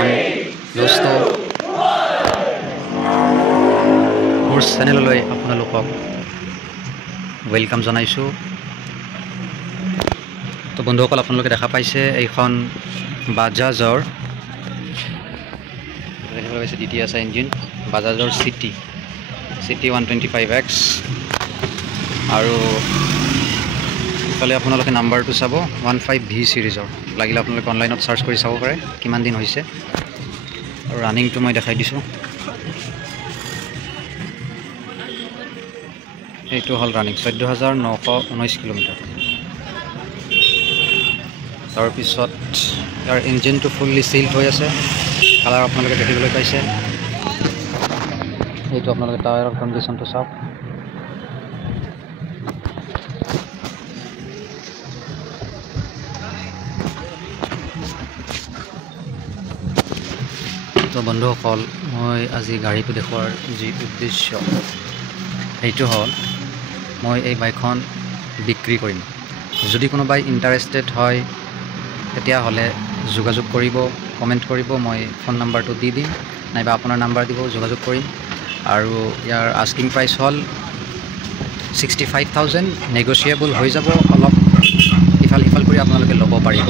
Welcome दोस्तों मोर चेनेलলৈ আপোনালোকক welcome জনাইছো। তো বন্ধুসকল আপোনালোকে দেখা পাইছে এইখন বাজাজৰ DTS ইঞ্জিন বাজাজৰ সিটি 125X আৰু ইফালে আপোনালোকে নাম্বাৰটো চাব 15V সিৰিজৰ লাগিলে আপোনালোকে অনলাইনত সাৰ্চ কৰি চাব পাৰে কিমান দিন হৈছে আৰু ৰানিংটো মই দেখাই দিছো। এইটো হল ৰানিং 14919 কিলোমিটাৰ। তাৰ পিছত ইয়াৰ ইঞ্জিনটো ফুললি সিলড হৈ আছে, কালাৰ আপোনালোকে দেখিবলৈ পাইছে। এইটো আপোনালোকে টায়াৰৰ কণ্ডিশ্যনটো চাওক। তো বন্ধুসকল মই আজি গাড়ীটো দেখুৱাৰ যি উদ্দেশ্য এইটো হ'ল মই এই বাইকখন বিক্ৰী কৰিম। যদি কোনোবাই ইণ্টাৰেষ্টেড হয় তেতিয়াহ'লে যোগাযোগ কৰিব, কমেণ্ট কৰিব, মই ফোন নাম্বাৰটো দি দিম নাইবা আপোনাৰ নাম্বাৰ দিব, যোগাযোগ কৰিম। আৰু ইয়াৰ আস্কিং প্ৰাইচ হ'ল 65,000, নেগোচিয়েবল হৈ যাব, অলপ ইফাল সিফাল কৰি আপোনালোকে ল'ব পাৰিব।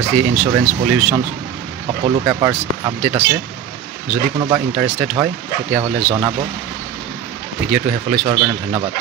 RC ইঞ্চুৰেঞ্চ পলিউশ্যন সকলো পেপাৰ্ছ আপডেট আছে। যদি কোনোবা ইণ্টাৰেষ্টেড হয় তেতিয়াহ'লে জনাব। ভিডিঅ'টো শেষলৈ চোৱাৰ কাৰণে ধন্যবাদ।